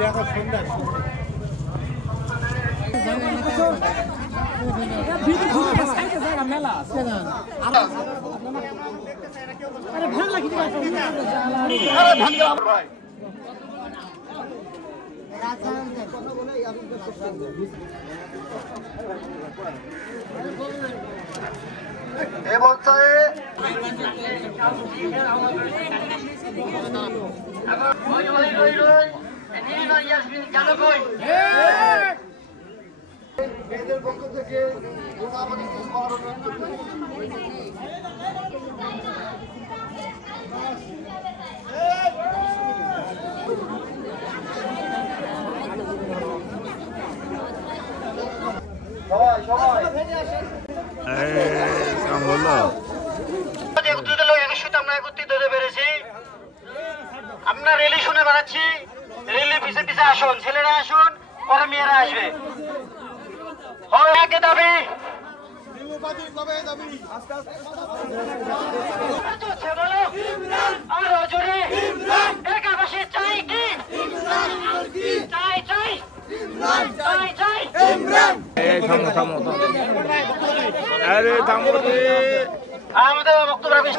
দেখো সুন্দর মেলা এ বর্ষায় এদের পক্ষ থেকে আমরা রেলি শুনে বেড়াচ্ছি, রেলি পিছে পিছে আসুন, ছেলেরা আসুন, পরে মেয়েরা আসবে। দাবি আরো জোরে একাবাসে চাই কি চাই চাই চাই চাই আমাদের বক্তব্য রাখি